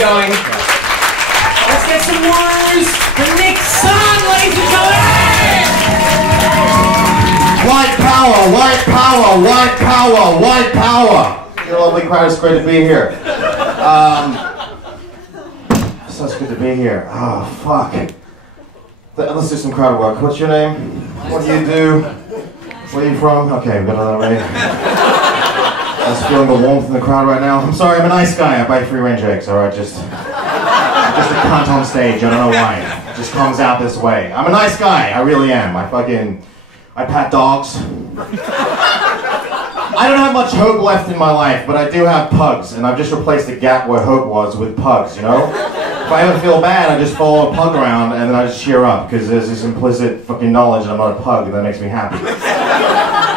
going. Let's get some woos for Nick's son, ladies and gentlemen! White power, white power, white power, white power! You're a lovely crowd, it's great to be here. So it's good to be here. Oh, fuck. Let's do some crowd work. What's your name? What do you do? Where are you from? Okay, we've got another way. I was feeling the warmth in the crowd right now. I'm sorry, I'm a nice guy. I buy free-range eggs, alright? Just a cunt on stage, I don't know why. It just comes out this way. I'm a nice guy, I really am. I pat dogs. I don't have much hope left in my life, but I do have pugs, and I've just replaced the gap where hope was with pugs, you know? If I ever feel bad, I just follow a pug around, and then I just cheer up, because there's this implicit fucking knowledge that I'm not a pug, and that makes me happy. You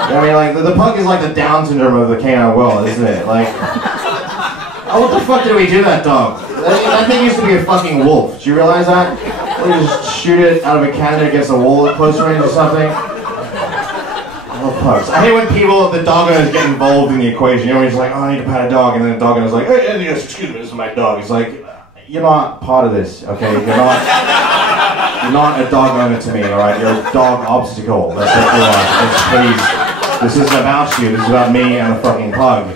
know what I mean, like, the pug is like the Down syndrome of the canine world, isn't it? Like, oh, what the fuck did we do that dog? That thing used to be a fucking wolf. Do you realize that? We just shoot it out of a cannon against a wall at close range or something. I love pugs. I hate when people, the dog owners get involved in the equation. You know, he's like, oh, I need to pat a dog, and then the dog owner's like, hey, yes, excuse me, this is my dog. He's like, you're not part of this, okay? You're not a dog owner to me, alright? You're a dog obstacle. That's what you are. Please. This isn't about you, this is about me and the fucking pug.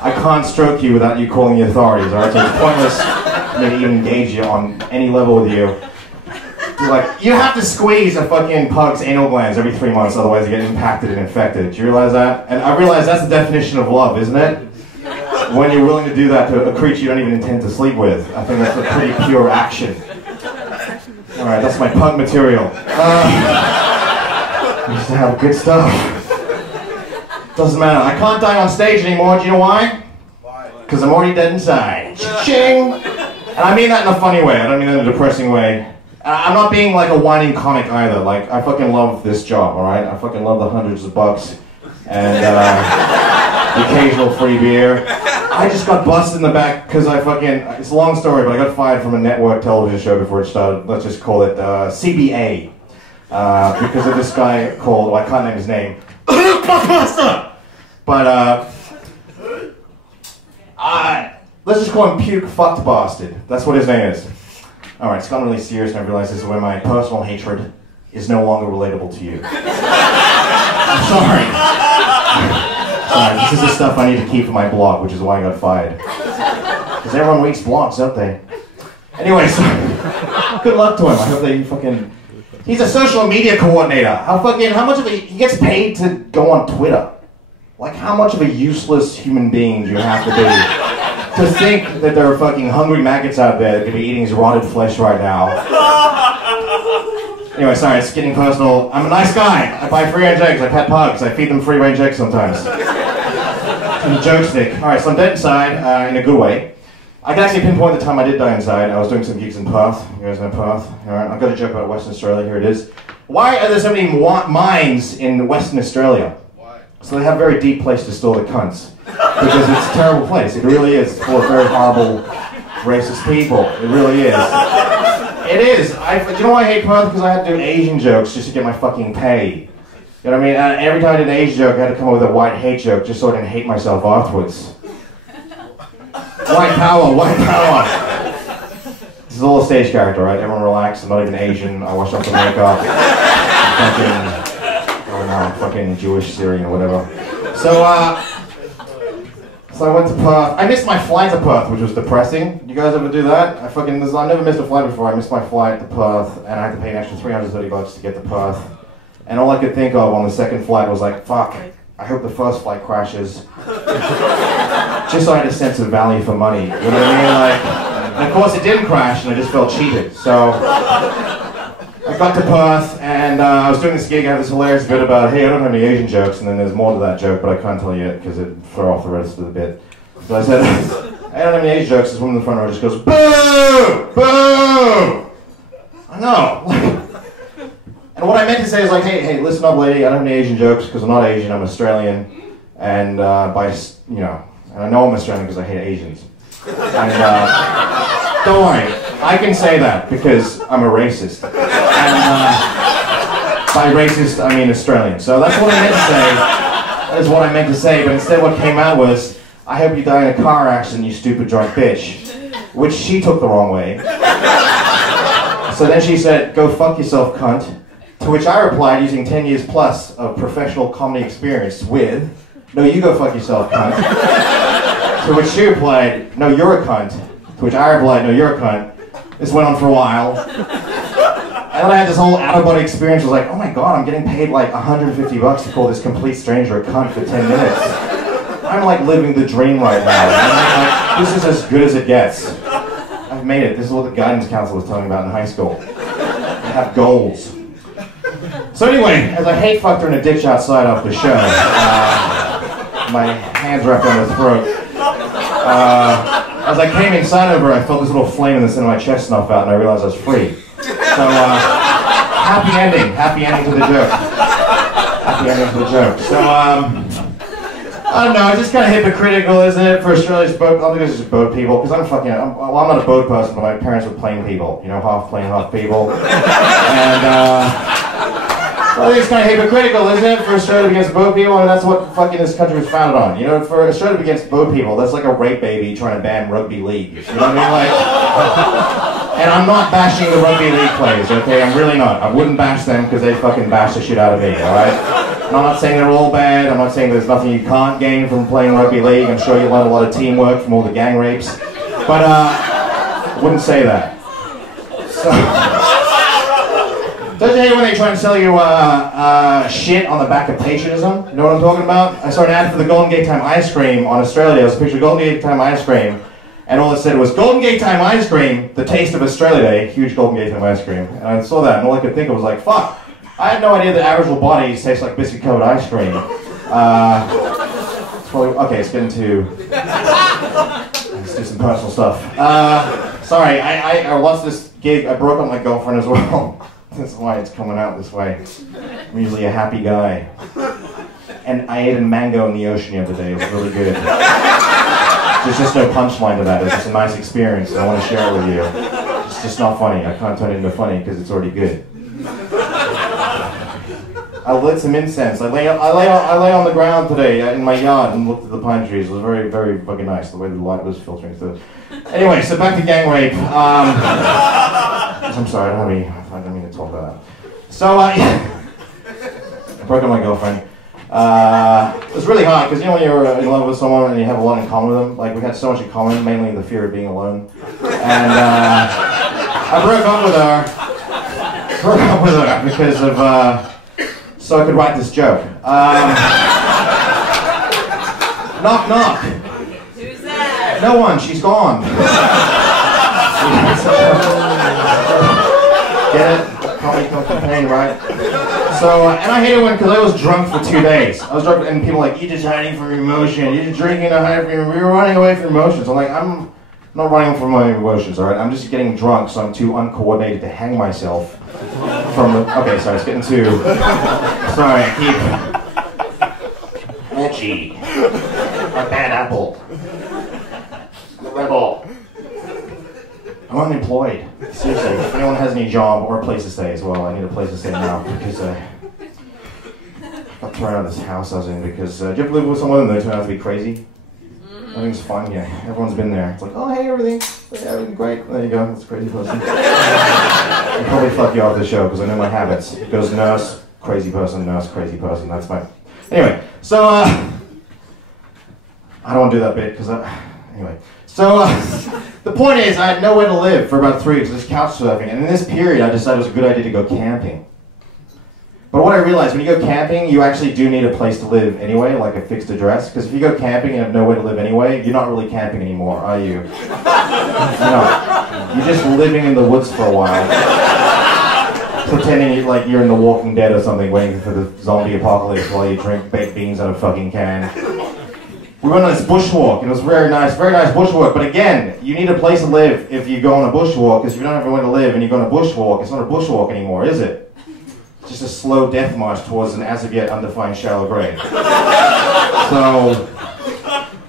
I can't stroke you without you calling the authorities, alright? So it's pointless for me to even engage you on any level with you. Like, you have to squeeze a fucking pug's anal glands every 3 months, otherwise they get impacted and infected. Do you realize that? And I realize that's the definition of love, isn't it? When you're willing to do that to a creature you don't even intend to sleep with. I think that's a pretty pure action. Alright, that's my pug material. I used to have good stuff. Doesn't matter. I can't die on stage anymore. Do you know why? Why? Because I'm already dead inside. Cha-ching! And I mean that in a funny way. I don't mean that in a depressing way. I'm not being like a whining comic either. Like, I fucking love this job, alright? I fucking love the hundreds of bucks and the occasional free beer. I just got busted in the back because it's a long story, but I got fired from a network television show before it started. Let's just call it CBA. Because of this guy called, well, I can't name his name. But, let's just call him Puke Fucked Bastard. That's what his name is. Alright, it's gotten really serious and I realize this is where my personal hatred is no longer relatable to you. I'm sorry. Sorry, this is the stuff I need to keep for my blog, which is why I got fired. Because everyone reads blogs, don't they? Anyway, so, good luck to him. I hope that he fucking... He's a social media coordinator. How much of he gets paid to go on Twitter? Like, how much of a useless human being do you have to be to think that there are fucking hungry maggots out there that could be eating his rotted flesh right now? Anyway, sorry, it's getting personal. I'm a nice guy. I buy free-range eggs. I pet pugs. I feed them free-range eggs sometimes. I'm a joke stick. Alright, so I'm dead inside in a good way. I can actually pinpoint the time I did die inside. I was doing some gigs in Perth. You guys know Perth? Alright, I've got a joke about Western Australia. Here it is. Why are there so many mines in Western Australia? Why? So they have a very deep place to store the cunts. Because it's a terrible place. It really is. It's full of very horrible, racist people. It really is. It is. Do you know why I hate Perth? Because I had to do Asian jokes just to get my fucking pay. You know what I mean? Every time I did an Asian joke, I had to come up with a white hate joke just so I didn't hate myself afterwards. White power, white power. This is all a stage character, right? Everyone relax. I'm not even Asian. I washed off the makeup. I'm fucking Jewish, Syrian, or whatever. So I went to Perth. I missed my flight to Perth, which was depressing. You guys ever do that? I never missed a flight before. I missed my flight to Perth, and I had to pay an extra $330 to get to Perth. And all I could think of on the second flight was like, fuck, I hope the first flight crashes. Just so I had a sense of value for money. You know what I mean? Like, and of course it didn't crash, and I just felt cheated. So I got to Perth, and I was doing this gig. I had this hilarious bit about, hey, I don't have any Asian jokes, and then there's more to that joke, but I can't tell you yet because it threw off the rest of the bit. So I said, I don't have any Asian jokes. This woman in the front row just goes, boo! Boo! I know. And what I meant to say is like, hey, listen up, lady. I don't have any Asian jokes because I'm not Asian. I'm Australian, and and I know I'm Australian because I hate Asians. And don't worry, I can say that because I'm a racist. And by racist, I mean Australian. So that's what I meant to say. That is what I meant to say. But instead, what came out was, I hope you die in a car accident, you stupid drunk bitch. which she took the wrong way. So then she said, "Go fuck yourself, cunt." To which I replied using 10 years plus of professional comedy experience with, "No, you go fuck yourself, cunt." To which she replied, "No, you're a cunt." To which I replied, "No, you're a cunt." This went on for a while. And then I had this whole out-of-body experience. I was like, oh my god, I'm getting paid like $150 to call this complete stranger a cunt for 10 minutes. I'm like living the dream right now. Like, this is as good as it gets. I've made it. This is what the guidance counselor was telling me about in high school. I have goals. So anyway, as I hate fucked her in a ditch outside after the show, my hands wrapped on her throat. As I came inside of her, I felt this little flame in the center of my chest snuff out, and I realized I was free. So, happy ending to the joke. Happy ending to the joke. So, I don't know, it's just kind of hypocritical, isn't it, for Australia's boat, I don't think it's just boat people, because I'm not a boat person, but my parents were plane people, you know, half plane, half people. And, I think it's kind of hypocritical, isn't it, for Australia to be against boat people? I mean, that's what fucking this country was founded on. You know, for Australia to be against boat people, that's like a rape baby trying to ban Rugby League. You know what I mean? Like, and I'm not bashing the Rugby League players, okay? I'm really not. I wouldn't bash them because they fucking bash the shit out of me, alright? And I'm not saying they're all bad. I'm not saying there's nothing you can't gain from playing Rugby League. I'm sure you learn a lot of teamwork from all the gang rapes. But, I wouldn't say that. So... Don't you hate when they try and sell you shit on the back of patriotism? You know what I'm talking about? I saw an ad for the Golden Gate Time ice cream on Australia. It was a picture of Golden Gate Time ice cream, and all it said was, "Golden Gate Time ice cream, the taste of Australia Day." Huge Golden Gate Time ice cream. And I saw that, and all I could think of was like, fuck, I had no idea that Aboriginal bodies taste like biscuit-covered ice cream. It's probably, okay, let's get into... Let's do some personal stuff. Sorry, I lost this gig. I broke up with my girlfriend as well. That's why it's coming out this way. I'm usually a happy guy. And I ate a mango in the ocean the other day. It was really good. There's just no punchline to that. It's just a nice experience. I want to share it with you. It's just not funny. I can't turn it into funny because it's already good. I lit some incense. I lay on the ground today in my yard and looked at the pine trees. It was very, very fucking nice, the way the light was filtering through it. Anyway, so back to gang rape. I'm sorry, I don't mean to talk about that. So, I broke up with my girlfriend. It was really hard, because you know when you're in love with someone and you have a lot in common with them? Like, we had so much in common, mainly the fear of being alone. And I broke up with her because of, so I could write this joke. Knock, knock. Who's that? No one, she's gone. Get it? Comedy comes from pain, right? So, and I hated when, because I was drunk for 2 days. I was drunk, and people were like, you're just hiding from your emotion. You're just drinking to hide from your, we were running away from emotions. I'm like, I'm not running from my emotions, alright? I'm just getting drunk, so I'm too uncoordinated to hang myself from the, okay, sorry, it's getting too, sorry, I keep, edgy, a bad apple, I'm a rebel. I'm unemployed. Seriously, if anyone has any job or a place to stay as well, I need a place to stay now because I got thrown out of this house I was in because, do you ever live with someone and they turn out to be crazy? Everything's fun, yeah. Everyone's been there. It's like, oh hey, everything's great. There you go, that's a crazy person. I'll probably fuck you off the show because I know my habits. It goes nurse, crazy person, that's my... Anyway, so, I don't want to do that bit because anyway. So, the point is, I had nowhere to live for about 3 weeks, just couch surfing, and in this period, I decided it was a good idea to go camping. But what I realized, when you go camping, you actually do need a place to live anyway, like a fixed address, because if you go camping and have nowhere to live anyway, you're not really camping anymore, are you? No. You're just living in the woods for a while. Pretending like you're in The Walking Dead or something, waiting for the zombie apocalypse while you drink baked beans out of a fucking can. We went on this bushwalk, and it was very nice bushwalk, but again, you need a place to live if you go on a bushwalk, because if you don't have anywhere to live and you go on a bushwalk, it's not a bushwalk anymore, is it? It's just a slow death march towards an as-of-yet undefined shallow grave. So,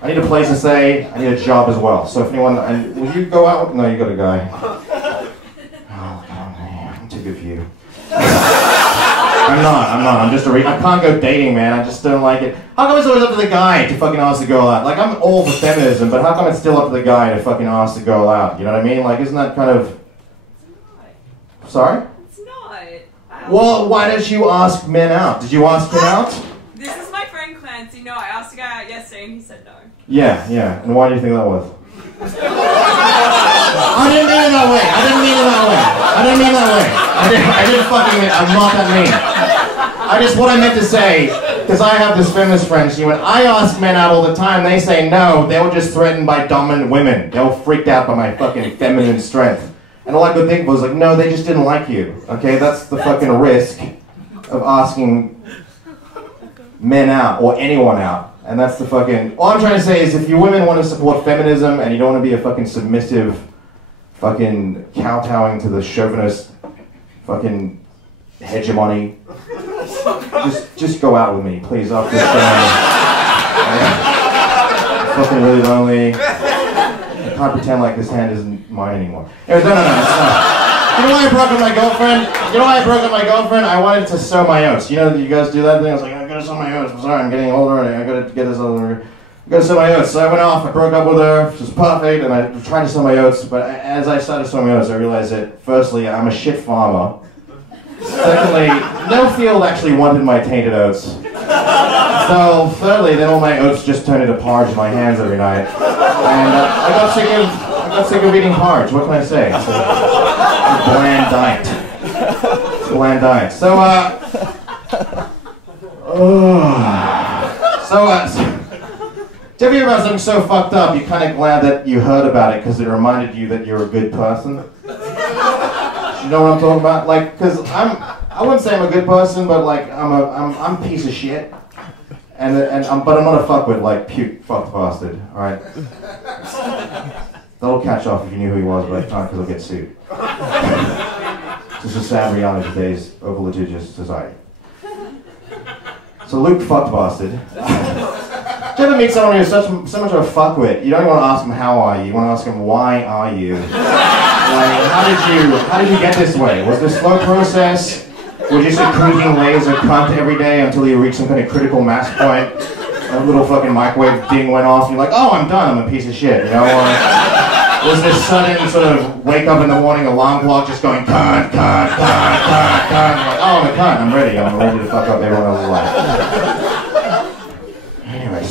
I need a place to stay, I need a job as well. So if anyone, will you go out? No, you got a guy. Oh, God, I'm too good for you. I'm not. I'm just a I can't go dating, man. I just don't like it. How come it's always up to the guy to fucking ask the girl out? Like, I'm all for feminism, but how come it's still up to the guy to fucking ask the girl out? You know what I mean? Like, isn't that kind of... Sorry? It's not. Well, why did you ask men out? Did you ask him out? This is my friend Clancy. No, I asked a guy out yesterday and he said no. Yeah. And why do you think that was? I didn't mean it that way. I didn't mean that way. I didn't fucking mean. I'm not that mean. What I meant to say, because I have this feminist friend. She went, I ask men out all the time. They say no. They were just threatened by dominant women. They were freaked out by my fucking feminine strength. And all I could think was like, no, they just didn't like you. Okay, that's the fucking risk of asking men out or anyone out. And that's the fucking... All I'm trying to say is if you women want to support feminism and you don't want to be a fucking submissive, fucking kowtowing to the chauvinist fucking hegemony, just go out with me, please. After this I'm fucking really lonely. I can't pretend like this hand isn't mine anymore. Anyways, no, it's not. You know why I broke up with my girlfriend? I wanted to sow my oats. You know that you guys do that thing? I was like, I gotta sow my oats. I'm sorry, I'm getting older and I gotta get this older. I gotta sow my oats. So I went off, I broke up with her, she was perfect, and I tried to sow my oats, but as I started sowing my oats, I realized that, firstly, I'm a shit farmer. Secondly, no field actually wanted my tainted oats. So, thirdly, then all my oats just turned into porridge in my hands every night. And I got sick of eating porridge, what can I say? It's a bland diet. So, do you ever about something so fucked up, you're kind of glad that you heard about it because it reminded you that you're a good person? You know what I'm talking about? Like, because I wouldn't say I'm a good person, but like, I'm a piece of shit. But I'm not a fuckwit, like, puke, fucked bastard, alright? That'll catch off if you knew who he was, but I can't because I'll get sued. It's just a sad reality of today's over-litigious society. So Luke fucked bastard. Do you ever meet someone who's so much of a fuckwit, you don't even want to ask them how are you, you want to ask them why are you? Like, how did you get this way? Was it a slow process? Was it just a creaking laser cunt every day until you reach some kind of critical mass point? A little fucking microwave ding went off and you're like, oh, I'm done, I'm a piece of shit, you know? Or was this sudden sort of wake up in the morning alarm clock just going cunt, cunt, cunt, cunt, cunt? You're like, oh, I'm a cunt, I'm ready to fuck up everyone else's life.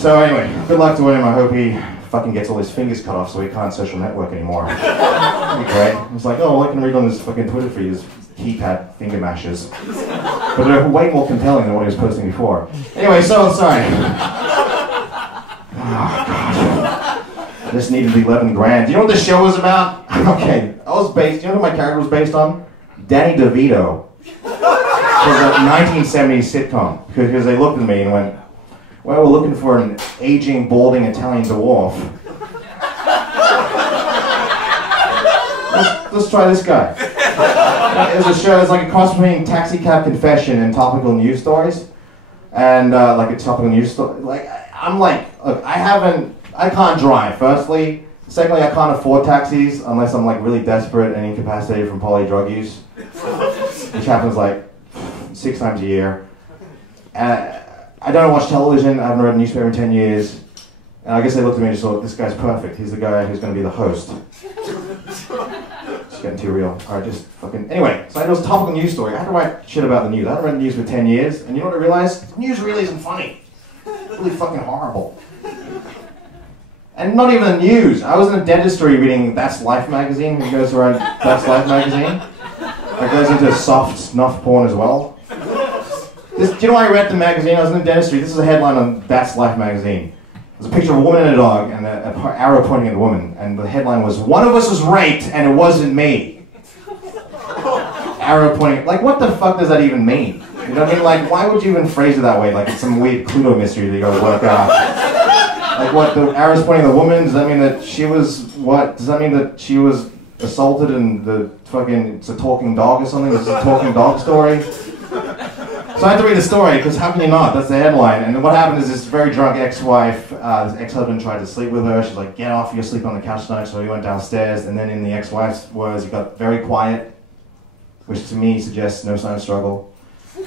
Anyway, good luck to him. I hope he fucking gets all his fingers cut off so he can't social network anymore. That'd be great. It's like, oh, all I can read on this fucking Twitter feed is keypad finger mashes. But they're way more compelling than what he was posting before. Anyway, so, sorry. Oh, God. I just needed 11 grand. Do you know what this show was about? Okay, you know who my character was based on? Danny DeVito. It was a 1970s sitcom. Because they looked at me and went, well, we're looking for an aging, balding Italian dwarf. Let's try this guy. It was a show, it's like a cross between Taxi Cab Confession and topical news stories. And like a topical news story. Like, I'm like, look, I can't drive, firstly. Secondly, I can't afford taxis unless I'm like really desperate and incapacitated from poly drug use. Which happens like 6 times a year. I don't watch television, I haven't read a newspaper in 10 years. And I guess they looked at me and just thought, this guy's perfect. He's the guy who's going to be the host. It's getting too real. Alright, just fucking... Anyway, so it was a topical news story. I had to write shit about the news. I haven't read the news for 10 years. And you know what I realized? The news really isn't funny. It's really fucking horrible. And not even the news. I was in a dentistry reading That's Life magazine. You guys read That's Life magazine? That goes into soft snuff porn as well. Do you know why I read the magazine? I was in the dentistry. This is a headline on That's Life magazine. There's a picture of a woman and a dog, and an arrow pointing at the woman. And the headline was, "One of us was raped, and it wasn't me." Arrow pointing. Like, what the fuck does that even mean? You know what I mean? Like, why would you even phrase it that way? Like, it's some weird Cluedo mystery that you gotta work out. Like, what? The arrow's pointing at the woman? Does that mean that she was what? Does that mean that she was assaulted and the fucking it's a talking dog or something? This is a talking dog story. So I had to read the story, because how can you not? That's the headline. And what happened is this very drunk ex-wife, his ex-husband tried to sleep with her. She's like, get off, you're sleeping on the couch tonight. So he went downstairs, and then in the ex-wife's words, he got very quiet, which to me suggests no sign of struggle.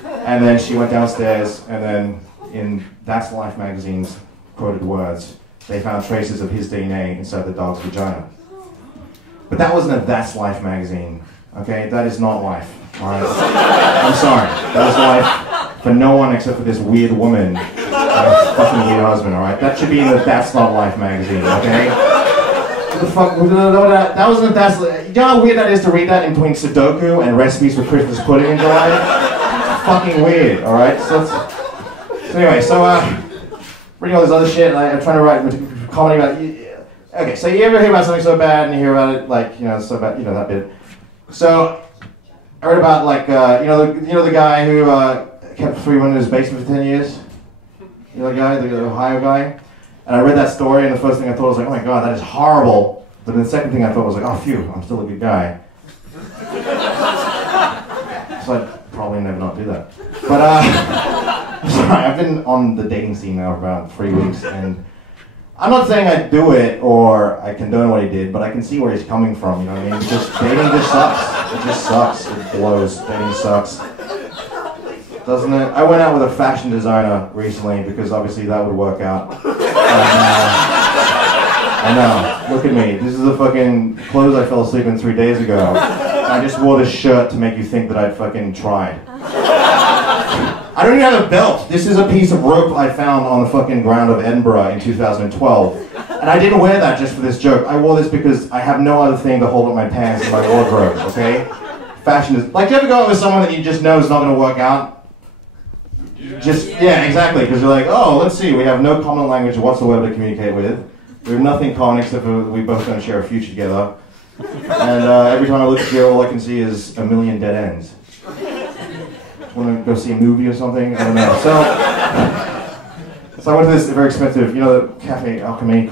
And then she went downstairs, and then in That's Life magazine's quoted words, they found traces of his DNA inside the dog's vagina. But that wasn't a That's Life magazine, okay? That is not life, alright? I'm sorry. That is life for no one except for this weird woman and her fucking weird husband, alright? That should be in the That's Not Life magazine, okay? What the fuck? That wasn't a That's Life. You know how weird that is to read that in between Sudoku and recipes for Christmas pudding in July? It's fucking weird, alright? So anyway, reading all this other shit, I'm trying to write comedy about it. Okay, so you ever hear about something so bad and you hear about it, like, you know, so bad, you know, that bit. So, I read about, like, you know the guy who kept 3 women in his basement for 10 years? You know the guy, the Ohio guy? And I read that story, and the first thing I thought was like, oh my god, that is horrible. But then the second thing I thought was like, oh phew, I'm still a good guy. So I'd probably never not do that. But, I'm sorry, I've been on the dating scene now for about 3 weeks, and I'm not saying I do it or I condone what he did, but I can see where he's coming from, you know what I mean? Dating just sucks. It just sucks. It blows. Dating sucks. Doesn't it? I went out with a fashion designer recently because obviously that would work out. I know. Look at me. This is the fucking clothes I fell asleep in 3 days ago. I just wore this shirt to make you think that I'd fucking tried. I don't even have a belt. This is a piece of rope I found on the fucking ground of Edinburgh in 2012. And I didn't wear that just for this joke. I wore this because I have no other thing to hold up my pants in my wardrobe, okay? Fashion is... Like, you ever go out with someone that you just know is not going to work out? Just, yeah, exactly. Because you're like, oh, let's see. We have no common language whatsoever to communicate with. We have nothing common except for we both going to share a future together. And every time I look at you, all I can see is a million dead ends. Want to go see a movie or something? I don't know. So I went to this very expensive, you know, the Coffee Alchemy,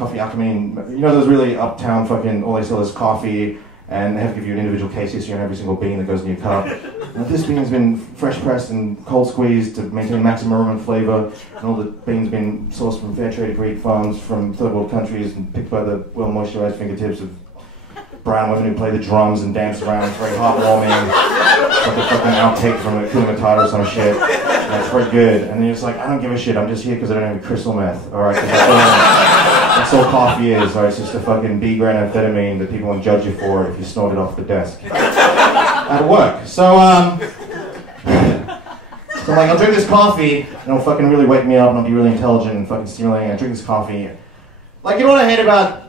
you know those really uptown fucking, all they sell is coffee, and they have to give you an individual case history on every single bean that goes in your cup. Now, this bean's been fresh pressed and cold squeezed to maintain maximum aroma and flavor, and all the beans been sourced from fair trade agreed farms from third world countries and picked by the well moisturized fingertips of brown women who play the drums and dance around. It's very heartwarming. It's like a fucking outtake from a Kuna Matata or some shit. And it's very good. And then you're just like, I don't give a shit. I'm just here because I don't have any crystal meth. Alright? That's all coffee is. Alright? It's just a fucking B-grade amphetamine that people won't judge you for if you snort it off the desk. At work. So I'm like, I'll drink this coffee and it'll fucking really wake me up and I'll be really intelligent and fucking stimulating. I drink this coffee. Like, you know what I hate about...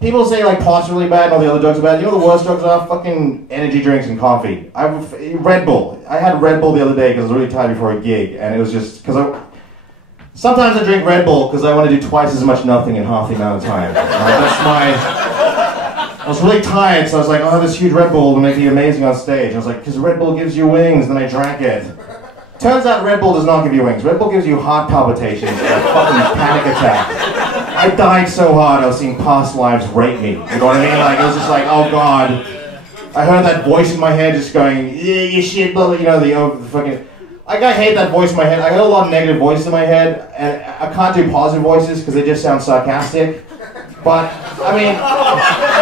People say like pot's really bad and all the other drugs are bad. You know the worst drugs are? Fucking energy drinks and coffee. Red Bull. I had Red Bull the other day because I was really tired before a gig, and it was just because sometimes I drink Red Bull because I want to do twice as much nothing in half the amount of time. I was really tired, so I was like, oh, this huge Red Bull will make me amazing on stage. I was like, because Red Bull gives you wings. Then I drank it. Turns out Red Bull does not give you wings. Red Bull gives you heart palpitations and a fucking panic attack. I died so hard I was seeing past lives rape me. You know what I mean? Like, it was just like, oh god. I heard that voice in my head just going, yeah, you shit, blah, blah, you know, the fucking... Like, I hate that voice in my head. I got a lot of negative voices in my head, and I can't do positive voices because they just sound sarcastic. But, I mean,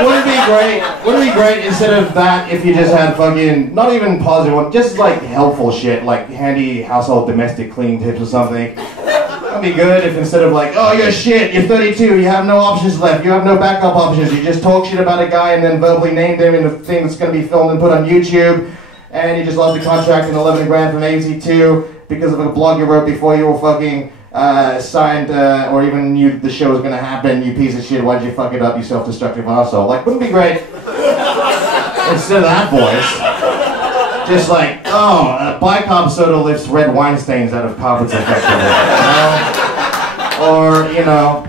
wouldn't it be great instead of that if you just had fucking, not even positive one, just like helpful shit, like handy household domestic cleaning tips or something. That'd be good if instead of like, oh, you're shit, you're 32, you have no options left, you have no backup options, you just talk shit about a guy and then verbally named him in the thing that's going to be filmed and put on YouTube, and you just lost the contract in 11 grand from AZ2 because of a blog you wrote before you were fucking signed or even knew the show was going to happen, you piece of shit, why'd you fuck it up, you self-destructive asshole. Like, wouldn't it be great instead of that voice, just like, oh, bicarb soda lifts red wine stains out of carpets effectively, you know? Or, you know,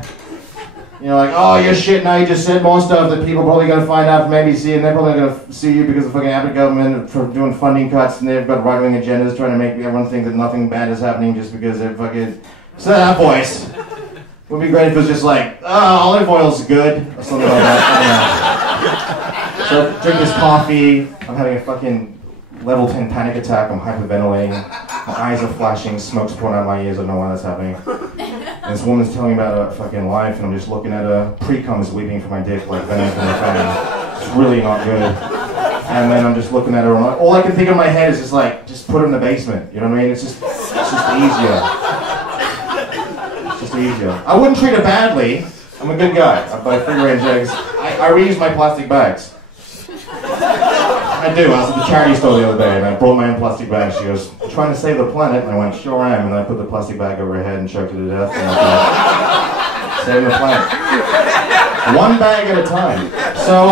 like, oh, you're shit now, you just said more stuff that people are probably going to find out from ABC, and they're probably going to sue you because the fucking Abbott government for doing funding cuts, and they've got right-wing agendas trying to make everyone think that nothing bad is happening just because they're fucking... So that voice would be great if it was just like, oh, olive oil's good, or something like that, I don't know. So drink this coffee, I'm having a fucking level 10 panic attack, I'm hyperventilating, my eyes are flashing, smoke's pouring out of my ears, I don't know why that's happening. And this woman's telling me about her fucking life, and I'm just looking at her, pre-cum is weeping for my dick like venom from the fan. It's really not good. And then I'm just looking at her, and all I can think in my head is just like, just put her in the basement. You know what I mean? It's just easier. It's just easier. I wouldn't treat her badly. I'm a good guy. I buy free-range eggs. I reuse my plastic bags. I do. I was at the charity store the other day, and I brought my own plastic bag. She goes, "Trying to save the planet?" And I went, "Sure am." And I put the plastic bag over her head and choked her to death. And I thought, saving the planet. One bag at a time. So,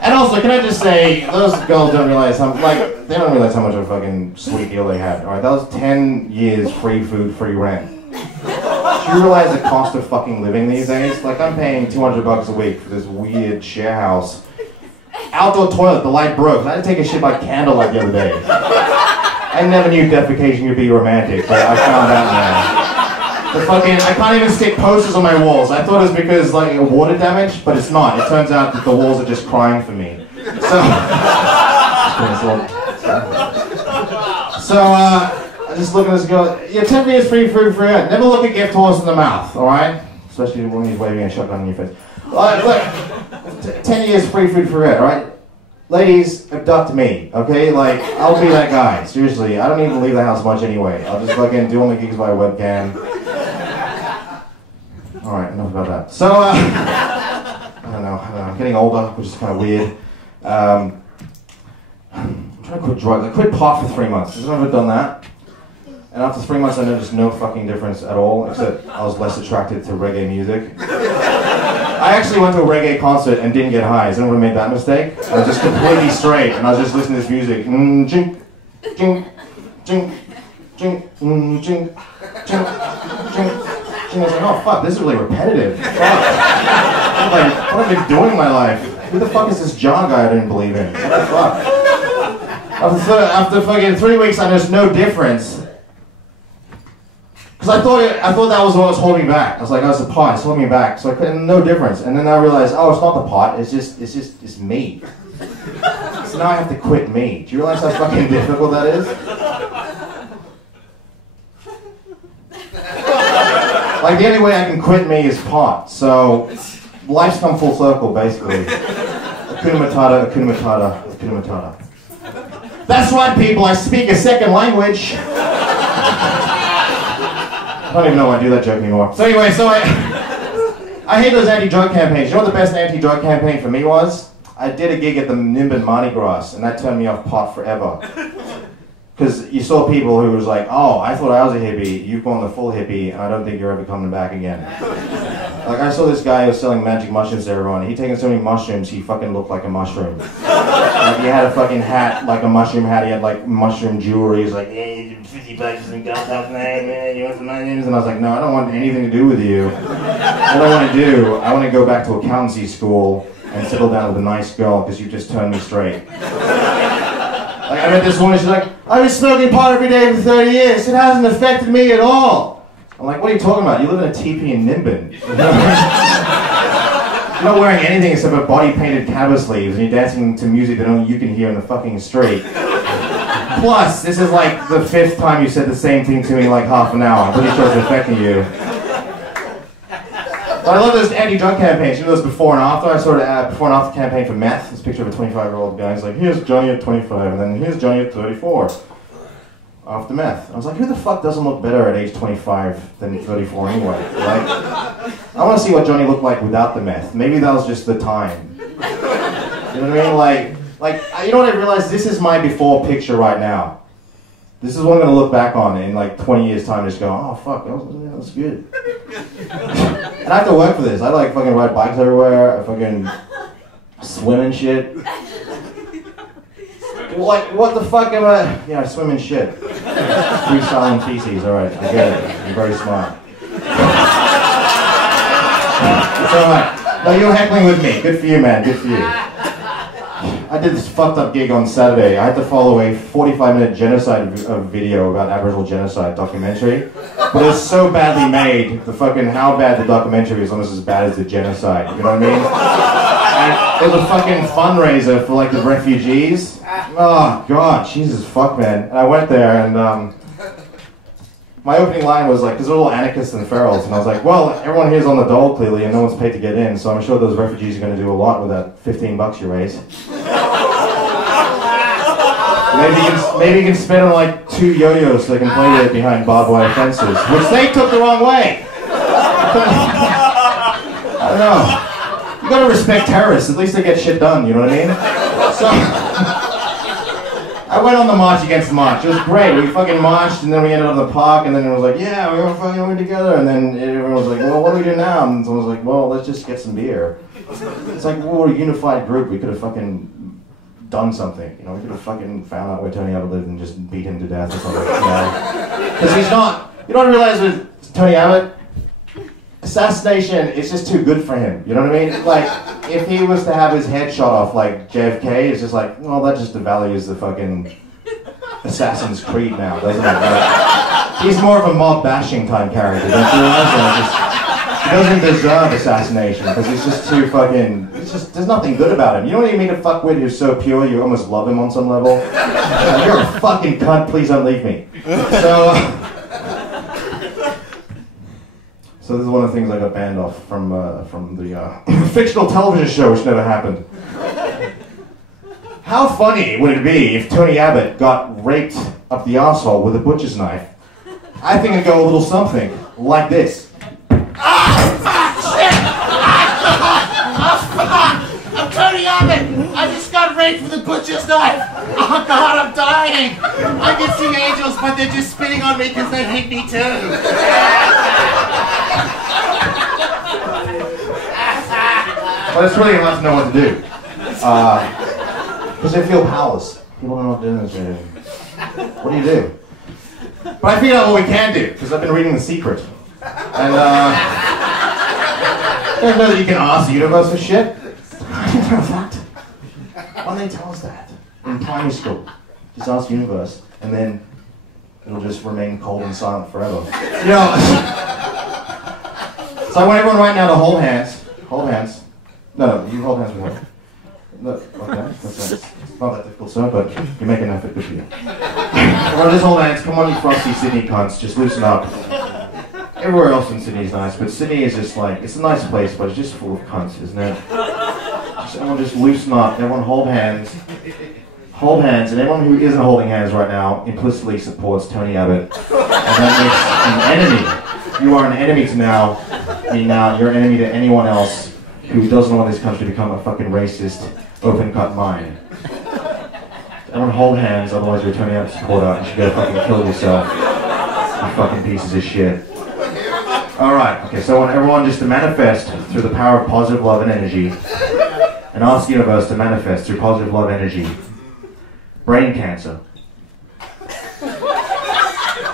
and also, can I just say, those girls don't realize how, they don't realize how much of a fucking sweet deal they had. Alright, that was 10 years free food, free rent. Do you realize the cost of fucking living these days? Like, I'm paying $200 a week for this weird share house. Outdoor toilet, the light broke. I had to take a shit by candlelight the other day. I never knew defecation could be romantic, but I found out now. I can't even stick posters on my walls. I thought it was because, water damage, but it's not. It turns out that the walls are just crying for me. So, I just look at this girl. Yeah, 10 years free food, free rent. Never look a gift horse in the mouth, alright? Especially when he's waving a shotgun in your face. Look, 10 years free food, free rent, alright? Ladies, abduct me, okay? I'll be that guy. Seriously, I don't even leave the house much anyway. I'll just fucking do all my gigs by webcam. Alright, enough about that. So, I don't know, I'm getting older, which is kind of weird. I'm trying to quit drugs. I quit pot for 3 months. Has anyone ever done that? And after 3 months, I noticed no fucking difference at all, except I was less attracted to reggae music. I actually went to a reggae concert and didn't get high. Has anyone made that mistake? I was just completely straight, and I was just listening to this music. Jing, jing, jing, jing, jing, jing, jing, jing. I was like, oh fuck, this is really repetitive. Fuck. What have I been doing in my life? Who the fuck is this John guy I didn't believe in? What the fuck? After fucking 3 weeks, I noticed no difference. Because I thought that was what was holding me back. I was like, oh, it's the pot, it's holding me back. So I couldn't, no difference. And then I realized, oh, it's not the pot, it's me. So now I have to quit me. Do you realize how fucking difficult that is? The only way I can quit me is pot. So, life's come full circle, basically. Hakuna Matata, Hakuna Matata, Hakuna Matata. That's right, people, I speak a second language. I don't even know why I do that joke anymore. So anyway, I hate those anti-drug campaigns. You know what the best anti-drug campaign for me was? I did a gig at the Nimbin Mardi Gras, and that turned me off pot forever. Because you saw people who was like, oh, I thought I was a hippie, you've gone the full hippie, and I don't think you're ever coming back again. I saw this guy who was selling magic mushrooms to everyone. He'd taken so many mushrooms, he fucking looked like a mushroom. He had a fucking hat, like a mushroom hat, he had mushroom jewelry. He was like, hey, $50 and got that man, you want some mushrooms? And I was like, no, I don't want anything to do with you. What I want to do, I want to go back to accountancy school and settle down with a nice girl, because you just turned me straight. I met this woman, she's like, I've been smoking pot every day for 30 years, it hasn't affected me at all. I'm like, what are you talking about? You live in a teepee in Nimbin. You're not wearing anything except for body-painted cannabis leaves, and you're dancing to music that only you can hear in the fucking street. Plus, this is the 5th time you said the same thing to me in half an hour. I'm pretty sure it's affecting you. But I love those anti-drug campaigns. You know those before and after? I saw a before and after campaign for meth. This picture of a 25-year-old guy. He's like, here's Johnny at 25, and then here's Johnny at 34. After meth. I was like, who the fuck doesn't look better at age 25 than 34 anyway? I want to see what Johnny looked like without the meth. Maybe that was just the time. You know what I mean? You know what I realized? This is my before picture right now. This is what I'm going to look back on in 20 years time and just go, oh fuck, that was good. And I have to work for this. I fucking ride bikes everywhere, I fucking swim and shit. What the fuck am I? Yeah, I swim in shit. Freestyling feces, alright, I get it. I'm very smart. It's alright. No, you're heckling with me. Good for you, man, good for you. I did this fucked up gig on Saturday. I had to follow a 45-minute genocide video about Aboriginal genocide documentary. But it was so badly made, how bad the documentary is almost as bad as the genocide. You know what I mean? And it was a fucking fundraiser for the refugees. Oh god, Jesus fuck, man. And I went there and my opening line was like, because they're all anarchists and ferals, and I was like, well, everyone here's on the dole clearly, and no one's paid to get in, so I'm sure those refugees are going to do a lot with that $15 you raise. Maybe you can spin on like 2 yo-yos so they can play with it behind barbed wire fences, which they took the wrong way. I don't know. You gotta respect terrorists. At least they get shit done. You know what I mean? So I went on the march against the march. It was great. We fucking marched, and then we ended up in the park, and then it was like, yeah, we're gonna fucking win together. And then everyone was like, well, what do we do now? And someone was like, well, let's just get some beer. It's like, well, we're a unified group. We could have fucking done something. You know, we could have fucking found out where Tony Abbott lived and just beat him to death or something. Because he's not. You don't realize with Tony Abbott, assassination is just too good for him. You know what I mean? Like, if he was to have his head shot off like JFK, it's just like, well, that just devalues the fucking Assassin's Creed now, doesn't it? Like, he's more of a mob bashing type character. Don't you realize that? He doesn't deserve assassination because he's just too fucking. It's just there's nothing good about him. You know what you mean? A fuckwit who's so pure you almost love him on some level. You're a fucking cunt. Please don't leave me. So this is one of the things I got banned off from the fictional television show, which never happened. How funny would it be if Tony Abbott got raped up the arsehole with a butcher's knife? I think it'd go a little something like this. I'm Tony Abbott! I just got raped with a butcher's knife! Oh God, I'm dying! I can see angels, but they're just spitting on me because they hate me too! Well, it's really enough to know what to do. Because they feel powerless. People don't know what to do in this video. What do? But I figured out what we can do, because I've been reading The Secret. And, you guys know that you can ask the universe for shit? I didn't know that. Why didn't they tell us that? In primary school. Just ask the universe, and then it'll just remain cold and silent forever. You know, so I want everyone right now to hold hands. Hold hands. No, you hold hands with me. No, okay, that's not that difficult, sir, but you make an effort, good for you. Everyone just hold hands. Come on, you frosty Sydney cunts. Just loosen up. Everywhere else in Sydney is nice, but Sydney is just like, it's a nice place, but it's just full of cunts, isn't it? Everyone just loosen up. Everyone hold hands. Hold hands, and everyone who isn't holding hands right now implicitly supports Tony Abbott. And that makes an enemy. You are an enemy to now, you're an enemy to anyone else who doesn't want this country to become a fucking racist, open-cut mine. Everyone hold hands, otherwise you're a Tony Abbott supporter and you should go fucking kill yourself. You fucking pieces of shit. Alright, okay, so I want everyone just to manifest through the power of positive love and energy, and ask the universe to manifest through positive love energy. Brain cancer.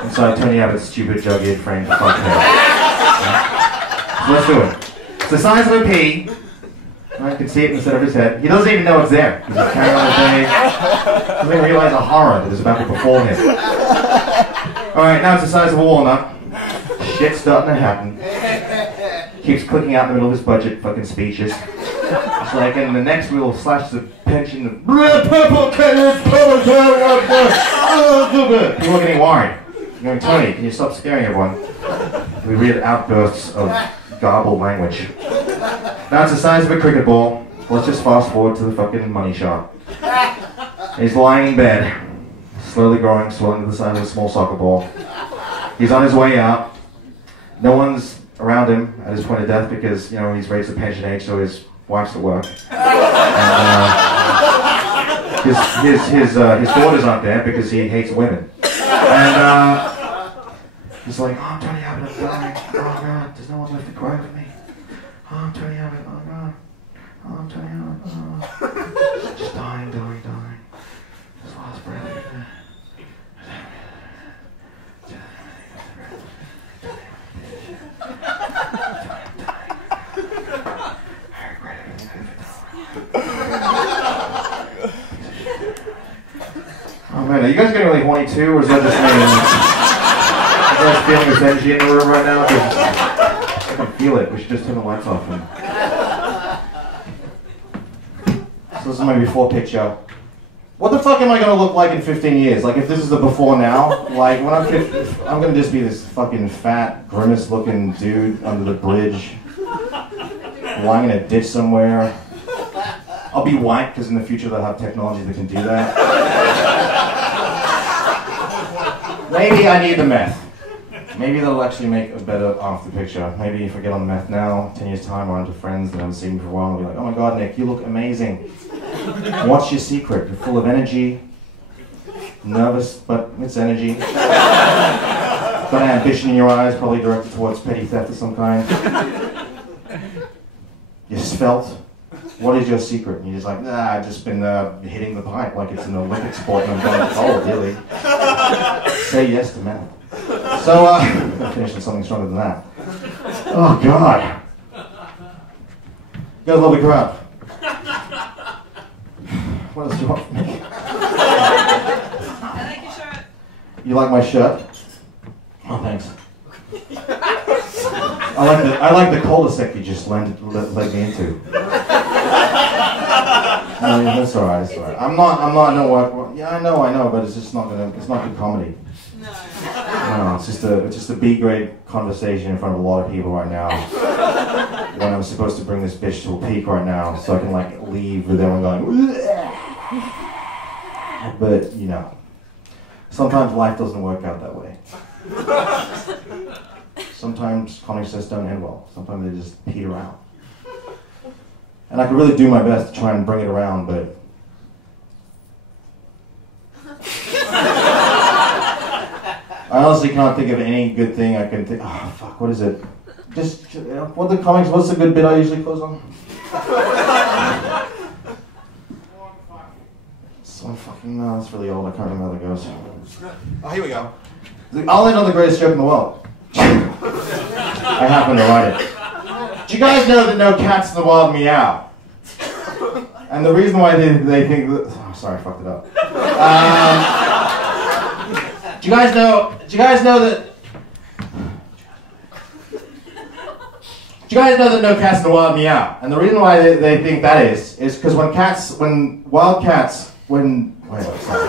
Inside Tony Abbott's stupid, jug-eared framed fuckhead. So let's do it. It's the size of a pea. I can see it in the center of his head. He doesn't even know it's there. He's just carrying on his day. Doesn't even realize the horror that is about to befall him. Alright, now it's the size of a walnut. Shit's starting to happen. Keeps clicking out in the middle of his budget fucking speeches. It's like, and the next we will slash the pension. People are getting worried. You're going, Tony, can you stop scaring everyone? We read outbursts of garbled language. Now it's the size of a cricket ball. Let's just fast forward to the fucking money shot. He's lying in bed, slowly growing, swelling to the size of a small soccer ball. He's on his way out. No one's around him at his point of death because, you know, he's raised to pension age, so his wife's at work. And his daughters aren't there because he hates women. And he's like, oh, Tony Abbott, I'm dying. Oh God, there's no one left to cry for me. Oh, Tony Abbott, oh God. Oh, Tony Abbott, oh. Just dying. Just lost breath. Oh man, are you guys getting really horny too, or is that just me? You guys feeling this energy in the room right now? I can feel it. We should just turn the lights off. So this is my before picture. What the fuck am I gonna look like in 15 years? Like, if this is the before now, like, when I'm 50, I'm gonna just be this fucking fat, grimace-looking dude under the bridge, lying in a ditch somewhere. I'll be white, because in the future they'll have technology that can do that. Maybe I need the meth. Maybe they'll actually make a better after picture. Maybe if I get on the meth now, 10 years time, we're onto friends that I haven't seen for a while, I'll be like, oh my god, Nick, you look amazing. What's your secret? You're full of energy, nervous, but it's energy. Got ambition in your eyes, probably directed towards petty theft of some kind. You're svelte. What is your secret? And you're just like, nah, I've just been hitting the pipe like it's an Olympic sport and I'm going cold, really. Say yes to meth. So, I'll finish with something stronger than that. Oh, God. You guys love the crowd. What else do you want from me? I like your shirt. You like my shirt? Oh, thanks. I like the cul-de-sac you just led me into. That's alright, it's alright. I'm not, yeah, I know, but it's just not good comedy. No, it's just a B-grade conversation in front of a lot of people right now. When I'm supposed to bring this bitch to a peak right now, so I can like leave with everyone going. But you know, sometimes life doesn't work out that way. Sometimes comedy sets don't end well. Sometimes they just peter out. And I could really do my best to try and bring it around, but I honestly can't think of any good thing I can think. Oh fuck, what is it? Just what the comics? What's the good bit I usually close on? Swan fucking no, that's really old. I can't remember how that goes. Oh, here we go. I'll end on the greatest joke in the world. I happen to write it. Do you guys know that no cats in the wild meow? And the reason why they think that... Oh, sorry, I fucked it up. Do you guys know that... Do you guys know that no cats in the wild meow? And the reason why they think that is because when wild cats... Wait, sorry.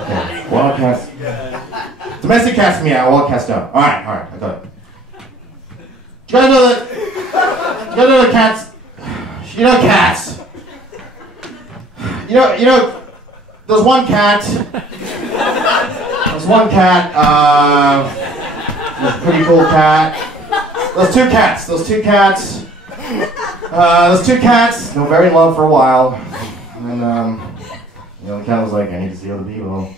Okay, wild cats... Domestic cats meow, wild cats don't. Alright, I got it. Do you guys know that cats... You know cats. You know, there's one cat. There's a pretty cool cat. There's two cats. They were very in love for a while. And, the other cat was like, I need to see other people.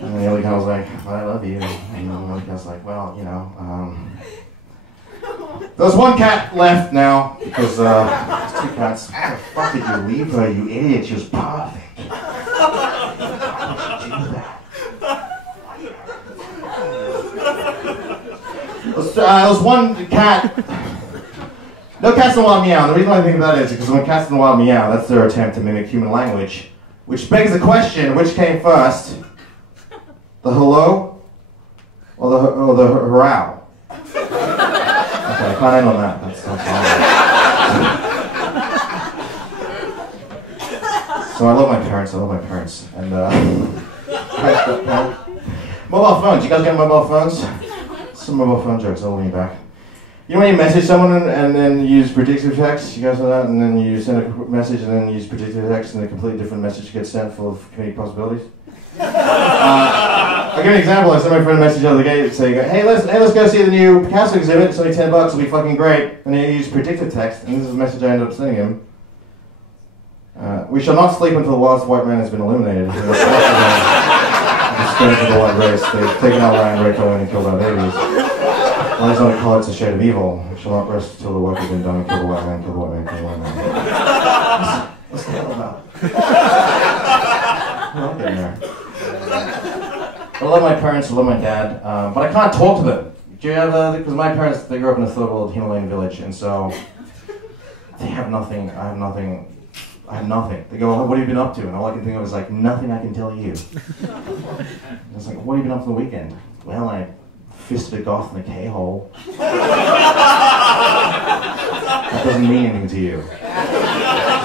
And the other cat was like, well, I love you. And the other cat was like, well, you know, there's one cat left now, because there's two cats. Why the fuck did you leave her, you idiot? She was perfect. Why would you do that? There's one cat. No cats in the wild meow. And the reason why I think of that is because when cats in the wild meow, that's their attempt to mimic human language. Which begs the question, which came first? The hello? Or the hurrah? Okay, I can't end on that. That's So I love my parents, And, mobile phones, you guys got mobile phones? Some mobile phone jokes, I'll lean you back. You know when you message someone and then you use predictive text? You guys know that? And then you send a message and then you use predictive text and a completely different message gets sent full of comedic possibilities? I'll give you an example. I sent my friend a message the other day saying, hey, let's go see the new Picasso exhibit. It's only $10. It'll be fucking great. And then you use predictive text, and this is the message I ended up sending him. We shall not sleep until the last white man has been eliminated. The strength of the white race. They've taken out Ryan Rachel and killed our babies. Well, it's not a color, it's a shade of evil. We shall not rest until the work has been done. Kill the white man, kill the white man, kill the white man. What's the hell about? Well, I'm getting there. I love my parents, I love my dad, but I can't talk to them. Do you have, because my parents, they grew up in a third world Himalayan village, and so they have nothing, I have nothing. They go, what have you been up to? And all I can think of is like, nothing I can tell you. And it's like, what have you been up to the weekend? Well, I fisted a goth in a K-hole. That doesn't mean anything to you.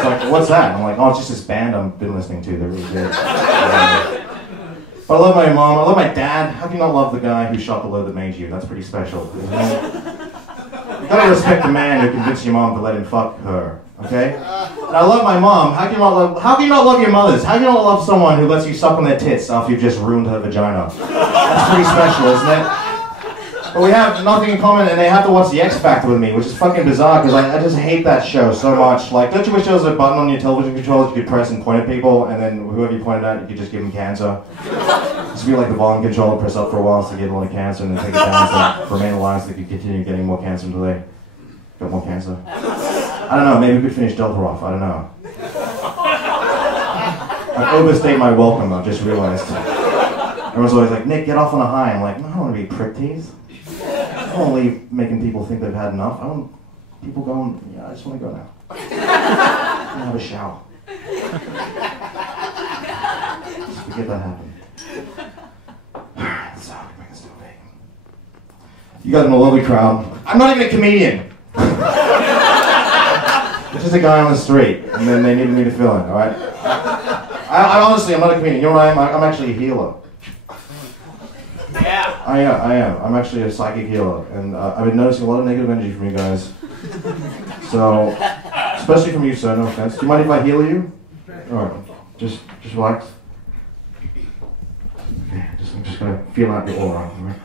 It's like, what's that? I'm like, oh, it's just this band I've been listening to. They're really good. But I love my mom. I love my dad. How can you not love the guy who shot the load that made you? That's pretty special. You gotta respect the man who convinced your mom to let him fuck her. Okay? And I love my mom. How can you not love your mothers? How can you not love someone who lets you suck on their tits after you've just ruined her vagina? That's pretty special, isn't it? But we have nothing in common, and they have to watch the X Factor with me, which is fucking bizarre, because I just hate that show so much. Like, don't you wish there was a button on your television controller you could press and point at people, and then whoever you pointed at, you could just give them cancer? Just be like the volume controller, press up for a while so they get a lot of cancer, and then take it down so for remain alive so they could continue getting more cancer until they got more cancer. I don't know, maybe we could finish Delta off, I don't know. I overstayed my welcome, I've just realized. Everyone's always like, Nick, get off on a high. I'm like, no, I don't want to be prick tease. I don't want to leave making people think they've had enough. I want people going, yeah, I just want to go now. I want to have a shower. Just forget that happened. Alright, so bring this to a big. You guys are a lovely crowd. I'm not even a comedian. It's just a guy on the street, and then they needed me to fill in, alright? I honestly, I'm not a comedian. You know what I am? I'm actually a healer. Yeah. I am. I'm actually a psychic healer, and I've been noticing a lot of negative energy from you guys. So, especially from you, sir, no offense. Do you mind if I heal you? Alright, just relax. Okay, I'm just gonna feel out your aura, alright?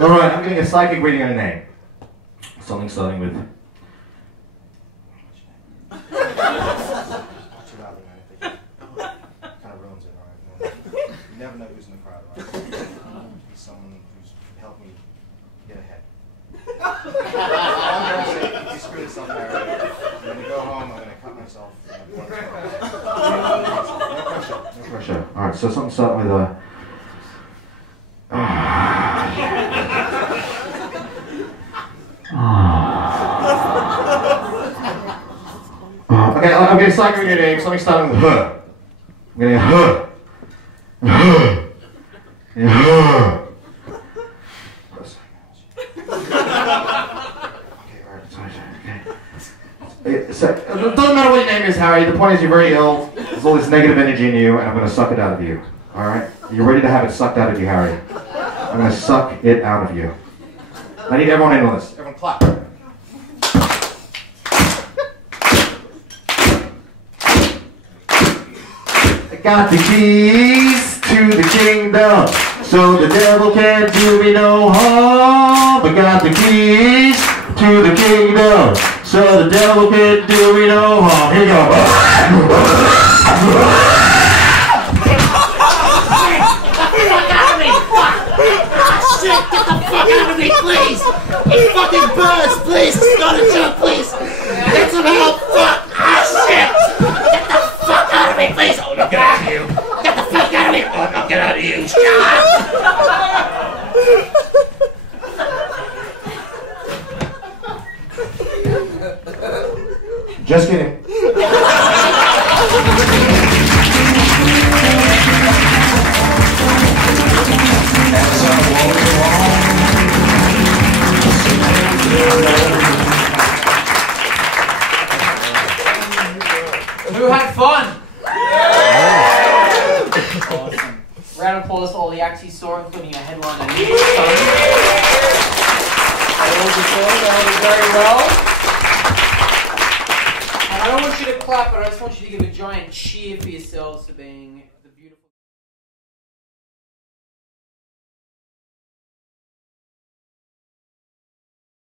Alright, I'm getting a psychic reading on a name. Something starting with. Kind of ruins it, alright? You never know who's in the crowd, right? Someone who's helped me get ahead. I'm going to say, you screw this up, Harry. I'm going to go home, I'm going to cut myself. No pressure. No pressure. Alright, so something starting with a. Okay, I'm getting psychic your name. Something starting with huh. I'm getting a huh. Okay, alright, sorry, okay. So, it doesn't matter what your name is, Harry. The point is you're very ill. There's all this negative energy in you, and I'm going to suck it out of you. Alright? You're ready to have it sucked out of you, Harry. I'm going to suck it out of you. I need everyone in on this. Everyone clap. I got the keys to the kingdom, so the devil can't do me no harm. I got the keys to the kingdom, so the devil can't do me no harm. Here you go. Shit, get the fuck out of me, please! It fucking burns, please! It's not a joke, please! Get some help! Fuck! Ah, shit! Get the fuck out of me, please! Oh, no, get out of you! Get the fuck out of me! Oh, no, get out of you! Shut up! Just kidding. Who had fun? Awesome. Round of applause for all the acts you saw, including a headline and They all performed, they all did very well. And I don't want you to clap, but I just want you to give a giant cheer for yourselves for being